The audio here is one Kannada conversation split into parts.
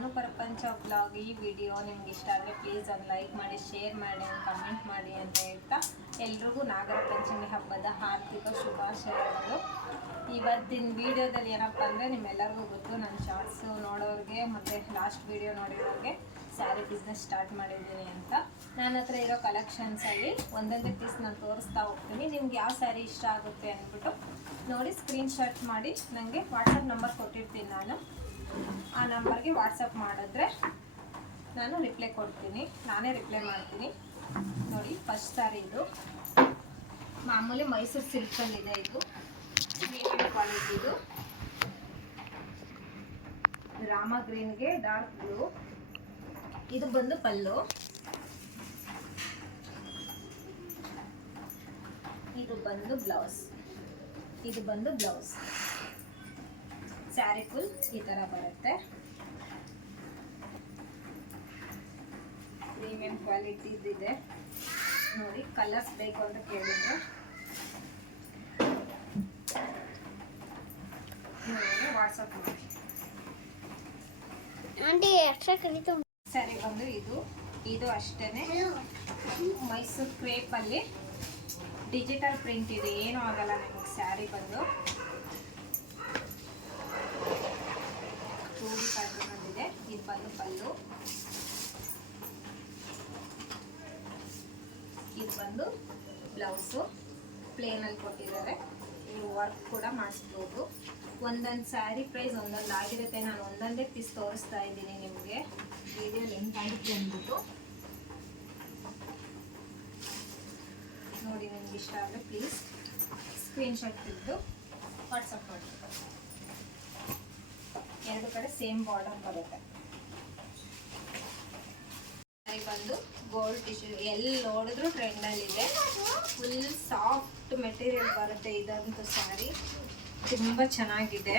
ನಾನು ಪ್ರಪಂಚ ಬ್ಲಾಗ್. ಈ ವಿಡಿಯೋ ನಿಮ್ಗೆ ಇಷ್ಟ ಆದರೆ ಪ್ಲೀಸ್ ಒಂದು ಲೈಕ್ ಮಾಡಿ, ಶೇರ್ ಮಾಡಿ, ಕಮೆಂಟ್ ಮಾಡಿ ಅಂತ ಹೇಳ್ತಾ ಎಲ್ರಿಗೂ ನಾಗರ ಪಂಚಮಿ ಹಬ್ಬದ ಹಾರ್ದಿಕ ಶುಭಾಶಯಗಳು. ಇವತ್ತಿನ ವಿಡಿಯೋದಲ್ಲಿ ಏನಪ್ಪ ಅಂದರೆ ನಿಮ್ಮೆಲ್ಲರಿಗೂ ಗೊತ್ತು, ನನ್ನ ಶಾರ್ಟ್ಸು ನೋಡೋರಿಗೆ ಮತ್ತು ಲಾಸ್ಟ್ ವಿಡಿಯೋ ನೋಡಿರೋರಿಗೆ ಸ್ಯಾರಿ ಬಿಸ್ನೆಸ್ ಸ್ಟಾರ್ಟ್ ಮಾಡಿದ್ದೀನಿ ಅಂತ. ನನ್ನ ಹತ್ರ ಇರೋ ಕಲೆಕ್ಷನ್ಸಲ್ಲಿ ಒಂದೊಂದೇ ಪೀಸ್ ನಾನು ತೋರಿಸ್ತಾ ಹೋಗ್ತೀನಿ. ನಿಮ್ಗೆ ಯಾವ ಸ್ಯಾರಿ ಇಷ್ಟ ಆಗುತ್ತೆ ಅಂದ್ಬಿಟ್ಟು ನೋಡಿ ಸ್ಕ್ರೀನ್ಶಾಟ್ ಮಾಡಿ ನನಗೆ ವಾಟ್ಸಪ್ ನಂಬರ್ ಕೊಟ್ಟಿರ್ತೀನಿ. ನಾನು ಆ ನಂಬರ್ಗೆ ವಾಟ್ಸಪ್ ಮಾಡಿದ್ರೆ ನಾನು ರಿಪ್ಲೈ ಕೊಡ್ತೀನಿ, ನಾನೇ ರಿಪ್ಲೈ ಮಾಡ್ತೀನಿ. ನೋಡಿ ಫಸ್ಟ್ ಸ್ಯಾರಿ ಇದು ಮಾಮೂಲಿ ಮೈಸೂರು ಸಿಲ್ಕಲ್ಲಿದೆ. ಇದು ಮೀಡಿಯಂ ಕ್ವಾಲಿಟಿದು ರಾಮ ಗ್ರೀನ್ಗೆ ಡಾರ್ಕ್ ಬ್ಲೂ. ಇದು ಬಂದು ಪಲ್ಲು, ಇದು ಬಂದು ಬ್ಲೌಸ್. ಇದು ಬಂದು ಬ್ಲೌಸ್. ಸ್ಯಾರಿ ಫುಲ್ ಈ ಥರ ಬರುತ್ತೆ. ಪ್ರೀಮಿಯಂ ಕ್ವಾಲಿಟಿ ಇದೆ ನೋಡಿ. ಕಲರ್ಸ್ ಬೇಕು ಅಂತ ಕೇಳಿದ್ರೆ ವಾಟ್ಸಪ್ ಮಾಡಿ ಆಂಟಿ. ಎಕ್ಸ್ಟ್ರಾ ಕಲಿತು ಸ್ಯಾರಿ ಬಂದು ಇದು ಅಷ್ಟೇನೆ ಮೈಸೂರು ಕ್ರೇಪಲ್ಲಿ ಡಿಜಿಟಲ್ ಪ್ರಿಂಟ್ ಇದೆ, ಏನೂ ಆಗಲ್ಲ ನಿಮಗೆ. ಸ್ಯಾರಿ ಬಂದು 2D ಪ್ಯಾಟರ್ನ್ ಇದೆ. ಇದು ಬಂದು ಪಲ್ಲು, ಇದು ಬಂದು ಬ್ಲೌಸು. ಪ್ಲೇನಲ್ಲಿ ಕೊಟ್ಟಿದ್ದಾರೆ, ನೀವು ವರ್ಕ್ ಕೂಡ ಮಾಡಿಸ್ಬೋದು. ಒಂದೊಂದು ಸ್ಯಾರಿ ಪ್ರೈಸ್ ಒಂದೊಂದು ಆಗಿರುತ್ತೆ. ನಾನು ಒಂದೊಂದೇ ಪೀಸ್ ತೋರಿಸ್ತಾ ಇದ್ದೀನಿ ನಿಮಗೆ. ವಿಡಿಯೋ ಲಿಂಕ್ ಆಗುತ್ತೆ ಅಂದ್ಬಿಟ್ಟು ನೋಡಿ. ನಿಮ್ಗೆ ಇಷ್ಟ ಆದರೆ ಪ್ಲೀಸ್ ಸ್ಕ್ರೀನ್ಶಾಟ್ ತೆಗೆದು ವಾಟ್ಸಪ್ ಮಾಡಿ. ಎರಡು ಕಡೆ ಸೇಮ್ ಬಾರ್ಡರ್ ಬರುತ್ತೆ. ಸ್ಯಾರಿ ಬಂದು ಗೋಲ್ಡ್ ಟಿಶ್ಯೂ, ಎಲ್ಲಿ ನೋಡಿದ್ರು ಟ್ರೆಂಡಲ್ಲಿದೆ. ಫುಲ್ ಸಾಫ್ಟ್ ಮೆಟೀರಿಯಲ್ ಬರುತ್ತೆ ಇದಂತೂ. ಸ್ಯಾರಿ ತುಂಬ ಚೆನ್ನಾಗಿದೆ.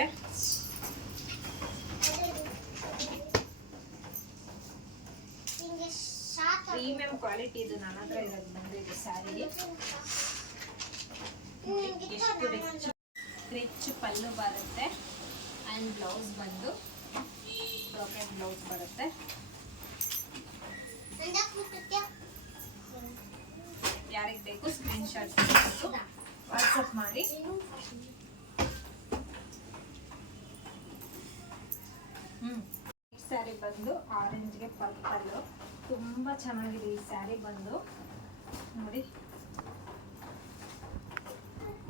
ಪ್ರೀಮಿಯಂ ಕ್ವಾಲಿಟಿ ಇದು. ನನ್ನ ಹತ್ರ ಇರೋದು ಬಂದಿದೆ ಸ್ಯಾರಿ. ಎಷ್ಟು ರಿಚ್ ಪಲ್ಲು ಬರುತ್ತೆ ಆ್ಯಂಡ್ ಬ್ಲೌಸ್ ಬಂದು ಬ್ರೋಕೆಟ್ ಬ್ಲೌಸ್ ಬರುತ್ತೆ. ಯಾರಿಗೆ ಬೇಕು ಸ್ಕ್ರೀನ್ಶಾಟ್ ವಾಟ್ಸಪ್ ಮಾಡಿ. ಸ್ಯಾರಿ ಬಂದು ಆರೆಂಜ್ಗೆ ಪರ್ಪಲ್ಲು. ತುಂಬ ಚೆನ್ನಾಗಿದೆ ಈ ಸ್ಯಾರಿ ಬಂದು ನೋಡಿ.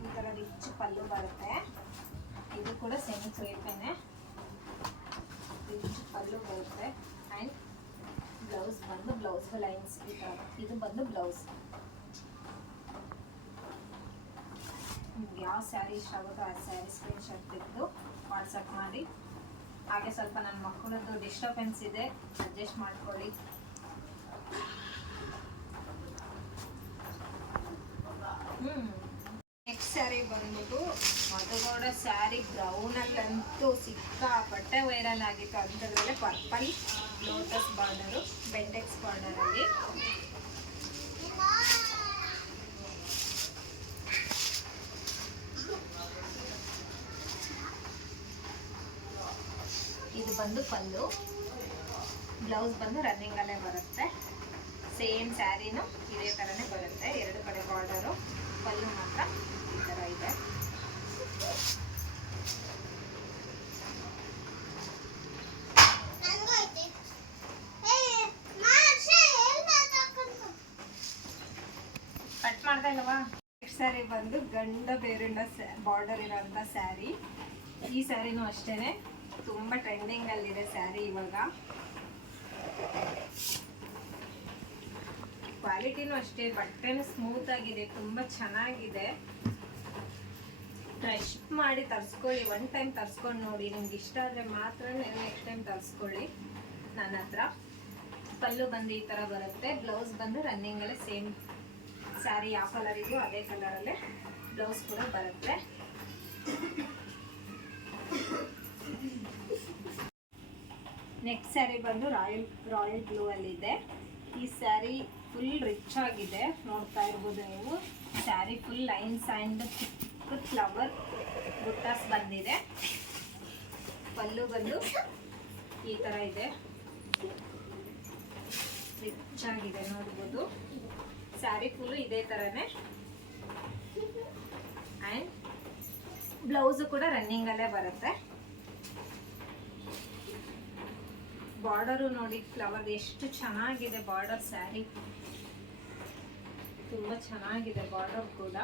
ಈ ಥರ ರಿಚ್ ಪಲ್ಲು ಬರುತ್ತೆ. ಇದು ಕೂಡ ಸೆಮಿ ಕ್ರೇಪೇನೆ. ರಿಚ್ ಪಲ್ಲು ಬರುತ್ತೆ ಆ್ಯಂಡ್ ಬ್ಲೌಸ್ ಬಂದು ಬ್ಲೌಸ್ ಲೈನ್ಸ್ ಈ ಥರ. ಇದು ಬಂದು ಬ್ಲೌಸ್. ನಿಮ್ಗೆ ಯಾವ ಸ್ಯಾರಿ ಇಷ್ಟ ಆಗುತ್ತೋ ಆ ಸ್ಯಾರಿ ಸ್ಕ್ರೀನ್ಶಾಟ್ ತೆಗೆದು ವಾಟ್ಸಪ್ ಮಾಡಿ. ಹಾಗೆ ಸ್ವಲ್ಪ ನನ್ನ ಮಕ್ಕಳದ್ದು ಡಿಸ್ಟರ್ಬೆನ್ಸ್ ಇದೆ, ಅಡ್ಜಸ್ಟ್ ಮಾಡ್ಕೊಳ್ಳಿ. ನೆಕ್ಸ್ಟ್ ಸ್ಯಾರಿ ಬಂದ್ಬಿಟ್ಟು ಮಧುಗೌಡ ಸ್ಯಾರಿ. ಬ್ರೌನಲ್ಲಂತೂ ಸಿಕ್ಕಾಪಟ್ಟೆ ವೈರಲ್ ಆಗಿತ್ತು. ಅಂಥದ್ರಲ್ಲೇ ಪರ್ಪಲ್ ಲೋಟಸ್ ಬಾರ್ಡರು, ಬೆಂಡೆಕ್ಸ್ ಬಾರ್ಡರಲ್ಲಿ. ಇದು ಬಂದು ಪಲ್ಲು, ಬ್ಲೌಸ್ ಬಂದು ರನ್ನಿಂಗಲ್ಲೇ ಬರುತ್ತೆ. ಸೇಮ್ ಸ್ಯಾರಿನೂ ಇದೇ ಥರನೇ ಬರುತ್ತೆ. ಎರಡು ಕಡೆ ಬಾರ್ಡರು, ಪಲ್ಲು ಮಾತ್ರ ಈ ಥರ ಇದೆ. ಕಟ್ ಮಾಡ್ತಾ ಇಲ್ಲವಾ? ನೆಕ್ಸ್ಟ್ ಸ್ಯಾರಿ ಬಂದು ಗಂಡ ಬೇರುಂಡ ಬಾರ್ಡರ್ ಇರೋಂಥ ಸ್ಯಾರಿ. ಈ ಸ್ಯಾರಿನೂ ಅಷ್ಟೇ ತುಂಬ ಟ್ರೆಂಡಿಂಗಲ್ಲಿದೆ ಸ್ಯಾರಿ ಇವಾಗ. ಕ್ವಾಲಿಟಿನೂ ಅಷ್ಟೇ, ಬಟ್ಟೆನೂ ಸ್ಮೂತ್ ಆಗಿದೆ, ತುಂಬ ಚೆನ್ನಾಗಿದೆ. ಟ್ರಸ್ಟ್ ಮಾಡಿ ತರಿಸ್ಕೊಳ್ಳಿ. ಒನ್ ಟೈಮ್ ತರಿಸ್ಕೊಂಡು ನೋಡಿ, ನಿಮ್ಗೆ ಇಷ್ಟ ಆದರೆ ಮಾತ್ರ ನೆಕ್ಸ್ಟ್ ಟೈಮ್ ತರಿಸ್ಕೊಳ್ಳಿ ನನ್ನ ಹತ್ರ. ಪಲ್ಲು ಬಂದು ಈ ಥರ ಬರುತ್ತೆ. ಬ್ಲೌಸ್ ಬಂದು ರನ್ನಿಂಗಲ್ಲೇ ಸೇಮ್ ಸ್ಯಾರಿ ಯಾವ ಕಲರ್ ಇದೆಯೋ ಅದೇ ಕಲರಲ್ಲೇ ಬ್ಲೌಸ್ ಕೂಡ ಬರುತ್ತೆ. ನೆಕ್ಸ್ಟ್ ಸ್ಯಾರಿ ಬಂದು ರಾಯಲ್ ಬ್ಲೂ ಅಲ್ಲಿದೆ. ಈ ಸ್ಯಾರಿ ಫುಲ್ ರಿಚ್ ಆಗಿದೆ, ನೋಡ್ತಾ ಇರ್ಬೋದು ನೀವು. ಸ್ಯಾರಿ ಫುಲ್ ಲೈನ್ಸ್ ಆ್ಯಂಡ್ ಚಿಕ್ಕ ಫ್ಲವರ್ ಬುಟ್ಟಾಸ್ ಬಂದಿದೆ. ಪಲ್ಲು ಬಂದು ಈ ಥರ ಇದೆ, ರಿಚ್ ಆಗಿದೆ ನೋಡ್ಬೋದು. ಸ್ಯಾರಿ ಫುಲ್ಲು ಇದೇ ಥರನೇ. ಆ್ಯಂಡ್ ಬ್ಲೌಸು ಕೂಡ ರನ್ನಿಂಗಲ್ಲೇ ಬರುತ್ತೆ. ಬಾರ್ಡರು ನೋಡಿ ಫ್ಲವರ್ ಎಷ್ಟು ಚೆನ್ನಾಗಿದೆ ಬಾರ್ಡರ್. ಸ್ಯಾರಿ ತುಂಬ ಚೆನ್ನಾಗಿದೆ ಬಾರ್ಡರ್ ಕೂಡ.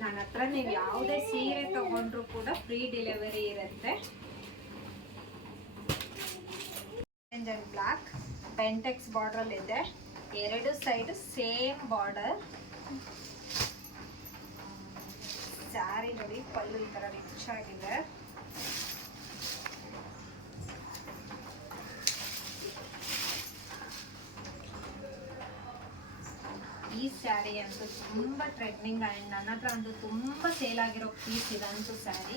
ನನ್ನ ಹತ್ರ ನೀವು ಯಾವುದೇ ಸೀರೆ ತಗೊಂಡ್ರು ಕೂಡ ಫ್ರೀ ಡೆಲಿವರಿ ಇರುತ್ತೆ. ಆರೆಂಜ್ ಅಂಡ್ ಬ್ಲಾಕ್ ಪೆಂಟೆಕ್ಸ್ ಬಾರ್ಡರ್ ಇದೆ. ಎರಡು ಸೈಡ್ ಸೇಮ್ ಬಾರ್ಡರ್. ಸ್ಯಾರಿ ನೋಡಿ ಪಲ್ಲು ಈ ತರ ರಿಚ್ ಆಗಿದೆ. ಈ ಸ್ಯಾರಿ ಅಂತೂ ತುಂಬಾ ಟ್ರೆಂಡಿಂಗ್ ಆ್ಯಂಡ್ ನನ್ನ ಹತ್ರ ಅಂತೂ ತುಂಬಾ ಸೇಲ್ ಆಗಿರೋ ಪೀಸ್ ಇದಂತೂ ಸ್ಯಾರಿ.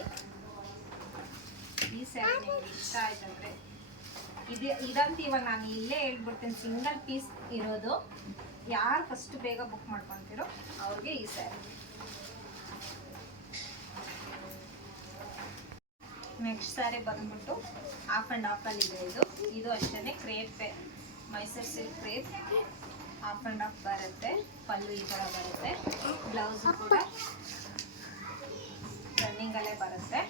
ಈ ಸ್ಯಾರಿ ನಿಮ್ಗೆ ಇಷ್ಟ ಆಯ್ತಂದ್ರೆ ಇದಂತೂ ಇವಾಗ ನಾನು ಇಲ್ಲೇ ಹೇಳ್ಬಿಡ್ತೀನಿ, ಸಿಂಗಲ್ ಪೀಸ್ ಇರೋದು. ಯಾರು ಫಸ್ಟ್ ಬೇಗ ಬುಕ್ ಮಾಡ್ಕೊತಿರೋ ಅವ್ರಿಗೆ ಈ ಸ್ಯಾರಿ. ನೆಕ್ಸ್ಟ್ ಸ್ಯಾರಿ ಬಂದ್ಬಿಟ್ಟು ಹಾಫ್ ಆ್ಯಂಡ್ ಹಾಫಲ್ಲಿ ಇದೆ. ಇದು ಅಷ್ಟೇ crepe, Mysuru silk crepe half and half ಬರುತ್ತೆ. ಪಲ್ಲು ಈ ಥರ ಬರುತ್ತೆ. ಬ್ಲೌಸು ಕೂಡ ರನ್ನಿಂಗಲ್ಲೇ ಬರುತ್ತೆ.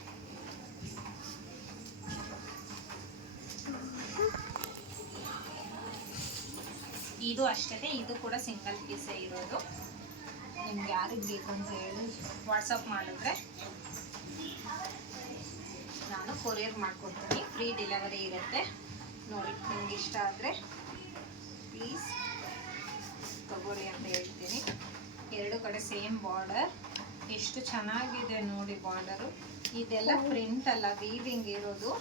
ಇದು ಅಷ್ಟೇ, ಇದು ಕೂಡ ಸಿಂಗಲ್ ಪೀಸೇ ಇರೋದು. ನಿಮ್ಗೆ ಯಾರಿಗೆ ಬೇಕು ಅಂತ ಹೇಳಿ ವಾಟ್ಸಪ್ ಮಾಡಿದ್ರೆ ನಾನು ಕೊರಿಯರ್ ಮಾಡ್ಕೊಡ್ತೀನಿ. ಫ್ರೀ ಡೆಲಿವರಿ ಇರುತ್ತೆ. ನೋಡಿ ನಿಮ್ಗೆ ಇಷ್ಟ ಆದರೆ ಪ್ಲೀಸ್ ತಗೋರಿ ಅಂತ ಹೇಳ್ತೀನಿ. ಎರಡು ಕಡೆ ಸೇಮ್ ಬಾರ್ಡರ್. ಎಷ್ಟು ಚೆನ್ನಾಗಿದೆ ನೋಡಿ ಬಾರ್ಡರು. ಇದೆಲ್ಲ ಪ್ರಿಂಟ್ ಅಲ್ಲ, ವೀವಿಂಗ್ ಇರೋದು.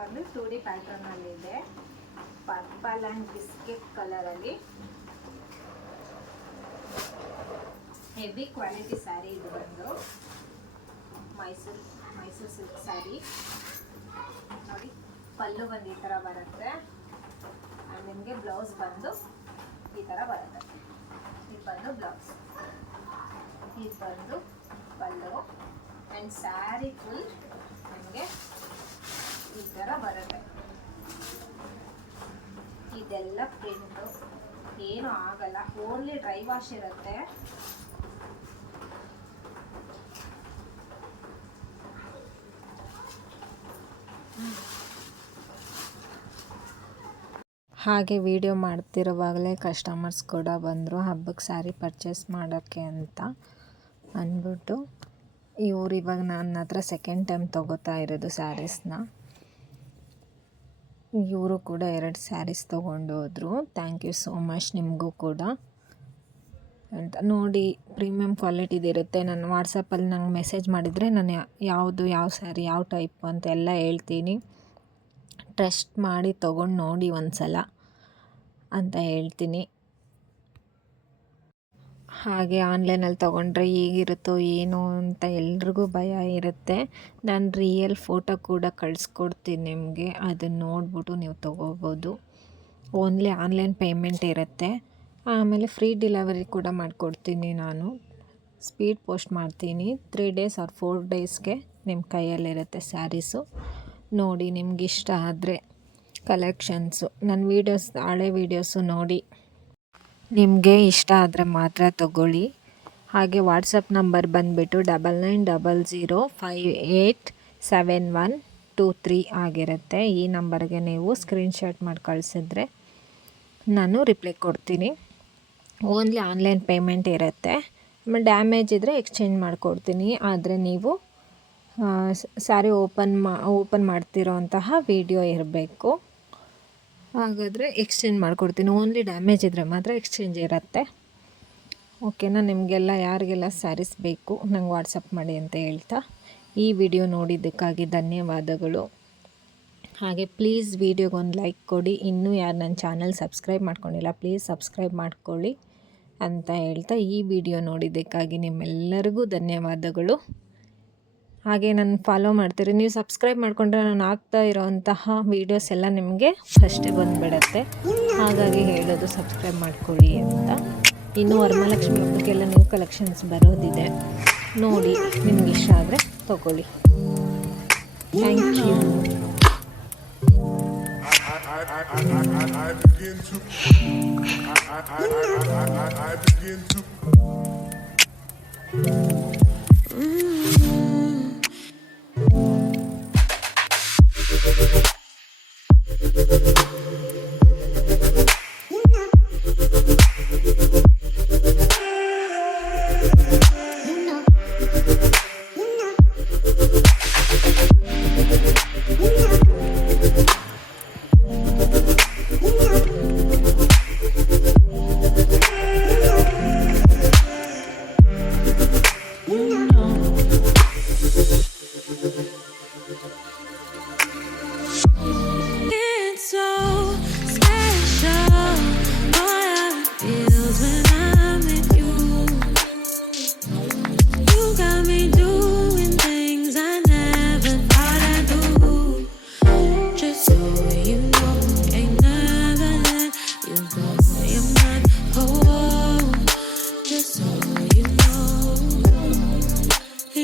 ಬಂದು 2D ಪ್ಯಾಟರ್ನ್ ಅಲ್ಲಿ ಇದೆ. ಪರ್ಪಲ್ ಅಂಡ್ ಬಿಸ್ಕೆಟ್ ಕಲರ್ ಅಲ್ಲಿ ಹೆವಿ ಕ್ವಾಲಿಟಿ ಸ್ಯಾರಿ. ಇದು ಬಂದು ಮೈಸೂರು ಸಿಲ್ಕ್ ಸ್ಯಾರಿ ನೋಡಿ. ಪಲ್ಲು ಬಂದು ಈ ಥರ ಬರುತ್ತೆ. ಆ್ಯಂಡ್ ನಿಮಗೆ ಬ್ಲೌಸ್ ಬಂದು ಈ ಥರ ಬರುತ್ತೆ. ಇದು ಬಂದು ಬ್ಲೌಸ್, ಇದು ಬಂದು ಪಲ್ಲು. ಆ್ಯಂಡ್ ಸ್ಯಾರಿ ಫುಲ್ ನಿಮಗೆ ಈ ಥರ ಬರುತ್ತೆ. ಇದೆಲ್ಲ ಪ್ರಿಂಟು, ಏನು ಆಗಲ್ಲ, ಓನ್ಲಿ ಡ್ರೈ ವಾಶ್ ಇರುತ್ತೆ. ಹಾಗೆ ವಿಡಿಯೋ ಮಾಡ್ತಿರುವಾಗಲೇ ಕಸ್ಟಮರ್ಸ್ ಕೂಡ ಬಂದರು ಹಬ್ಬಕ್ಕೆ ಸ್ಯಾರಿ ಪರ್ಚೇಸ್ ಮಾಡೋಕ್ಕೆ ಅಂತ ಅಂದ್ಬಿಟ್ಟು. ಇವ್ರು ಇವಾಗ ನನ್ನ ಹತ್ರ ಸೆಕೆಂಡ್ ಟೈಮ್ ತೊಗೋತಾ ಇರೋದು ಸ್ಯಾರೀಸ್ನ. ಇವರು ಕೂಡ 2 ಸ್ಯಾರೀಸ್ ತೊಗೊಂಡು ಹೋದರು. ಥ್ಯಾಂಕ್ ಯು ಸೋ ಮಚ್ ನಿಮಗೂ ಕೂಡ ಅಂತ. ನೋಡಿ ಪ್ರೀಮಿಯಮ್ ಕ್ವಾಲಿಟಿದು ಇರುತ್ತೆ. ನಾನು ವಾಟ್ಸಪ್ಪಲ್ಲಿ ನಂಗೆ ಮೆಸೇಜ್ ಮಾಡಿದರೆ ನಾನು ಯಾವ ಸ್ಯಾರಿ ಯಾವ ಟೈಪ್ ಅಂತ ಎಲ್ಲ ಹೇಳ್ತೀನಿ. ಟ್ರಸ್ಟ್ ಮಾಡಿ ತೊಗೊಂಡು ನೋಡಿ ಒಂದ್ಸಲ ಅಂತ ಹೇಳ್ತೀನಿ. ಹಾಗೆ ಆನ್ಲೈನಲ್ಲಿ ತೊಗೊಂಡ್ರೆ ಹೇಗಿರುತ್ತೋ ಏನೋ ಅಂತ ಎಲ್ರಿಗೂ ಭಯ ಇರುತ್ತೆ. ನಾನು ರಿಯಲ್ ಫೋಟೋ ಕೂಡ ಕಳಿಸ್ಕೊಡ್ತೀನಿ ನಿಮಗೆ, ಅದನ್ನು ನೋಡ್ಬಿಟ್ಟು ನೀವು ತೊಗೋಬೋದು. ಓನ್ಲಿ ಆನ್ಲೈನ್ ಪೇಮೆಂಟ್ ಇರುತ್ತೆ. ಆಮೇಲೆ ಫ್ರೀ ಡೆಲಿವರಿ ಕೂಡ ಮಾಡಿಕೊಡ್ತೀನಿ ನಾನು. ಸ್ಪೀಡ್ ಪೋಸ್ಟ್ ಮಾಡ್ತೀನಿ. 3 days ಆರ್ 4 daysಗೆ ನಿಮ್ಮ ಕೈಯಲ್ಲಿರುತ್ತೆ ಸ್ಯಾರೀಸು. ನೋಡಿ ನಿಮ್ಗೆ ಇಷ್ಟ ಆದರೆ ಕಲೆಕ್ಷನ್ಸು ನನ್ನ ಹಳೆ ವೀಡಿಯೋಸು ನೋಡಿ ನಿಮಗೆ ಇಷ್ಟ ಆದರೆ ಮಾತ್ರ ತಗೊಳ್ಳಿ. ಹಾಗೆ ವಾಟ್ಸಪ್ ನಂಬರ್ ಬಂದುಬಿಟ್ಟು 9900587123 ಆಗಿರುತ್ತೆ. ಈ ನಂಬರ್ಗೆ ನೀವು ಸ್ಕ್ರೀನ್ಶಾಟ್ ಮಾಡಿ ಕಳಿಸಿದ್ರೆ ನಾನು ರಿಪ್ಲೈ ಕೊಡ್ತೀನಿ. ಓನ್ಲಿ ಆನ್ಲೈನ್ ಪೇಮೆಂಟ್ ಇರುತ್ತೆ. ಆಮೇಲೆ ಡ್ಯಾಮೇಜ್ ಇದ್ದರೆ ಎಕ್ಸ್ಚೇಂಜ್ ಮಾಡಿಕೊಡ್ತೀನಿ. ಆದರೆ ನೀವು ಸ್ಯಾರಿ ಓಪನ್ ಮಾಡ್ತಿರೋ ಅಂತಹ ವಿಡಿಯೋ ಇರಬೇಕು. ಹಾಗಾದರೆ ಎಕ್ಸ್ಚೇಂಜ್ ಮಾಡಿಕೊಡ್ತೀನಿ. ಓನ್ಲಿ ಡ್ಯಾಮೇಜ್ ಇದ್ದರೆ ಮಾತ್ರ ಎಕ್ಸ್ಚೇಂಜ್ ಇರುತ್ತೆ. ಓಕೆನಾ? ನಿಮಗೆಲ್ಲ ಯಾರಿಗೆಲ್ಲ ಸ್ಯಾರೀಸ್ ಬೇಕು ನಂಗೆ ವಾಟ್ಸಪ್ ಮಾಡಿ ಅಂತ ಹೇಳ್ತಾ ಈ ವಿಡಿಯೋ ನೋಡಿದ್ದಕ್ಕಾಗಿ ಧನ್ಯವಾದಗಳು. ಹಾಗೆ ಪ್ಲೀಸ್ ವಿಡಿಯೋಗೊಂದು ಲೈಕ್ ಕೊಡಿ. ಇನ್ನೂ ಯಾರು ನನ್ನ ಚಾನಲ್ ಸಬ್ಸ್ಕ್ರೈಬ್ ಮಾಡ್ಕೊಂಡಿಲ್ಲ ಪ್ಲೀಸ್ ಸಬ್ಸ್ಕ್ರೈಬ್ ಮಾಡ್ಕೊಳ್ಳಿ ಅಂತ ಹೇಳ್ತಾ ಈ ವಿಡಿಯೋ ನೋಡಿದ್ದಕ್ಕಾಗಿ ನಿಮ್ಮೆಲ್ಲರಿಗೂ ಧನ್ಯವಾದಗಳು. ಹಾಗೆ ನನ್ನ ಫಾಲೋ ಮಾಡ್ತೀರಿ. ನೀವು ಸಬ್ಸ್ಕ್ರೈಬ್ ಮಾಡಿಕೊಂಡ್ರೆ ನಾನು ಆಗ್ತಾ ಇರೋವಂತಹ ವೀಡಿಯೋಸ್ ಎಲ್ಲ ನಿಮಗೆ ಫಸ್ಟೇ ಬಂದುಬಿಡತ್ತೆ. ಹಾಗಾಗಿ ಹೇಳೋದು ಸಬ್ಸ್ಕ್ರೈಬ್ ಮಾಡ್ಕೊಳ್ಳಿ ಅಂತ. ಇನ್ನು ವರಮಹಾಲಕ್ಷ್ಮಿ ಹಬ್ಬಕ್ಕೆಲ್ಲ ನ್ಯೂ ಕಲೆಕ್ಷನ್ಸ್ ಬರೋದಿದೆ. ನೋಡಿ, ನಿಮ್ಗೆ ಇಷ್ಟ ಆದರೆ ತಗೊಳ್ಳಿ. Thank you. I begin to It's so special, boy, how it feels when I'm with you. You got me doing things I never thought I'd do. Just so you know, ain't never let you go. You're mine, oh, just so you know,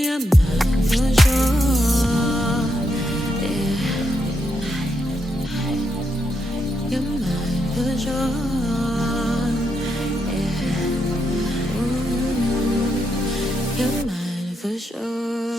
you're mine for sure. You're mine for sure. Yeah. Ooh, you're mine for sure.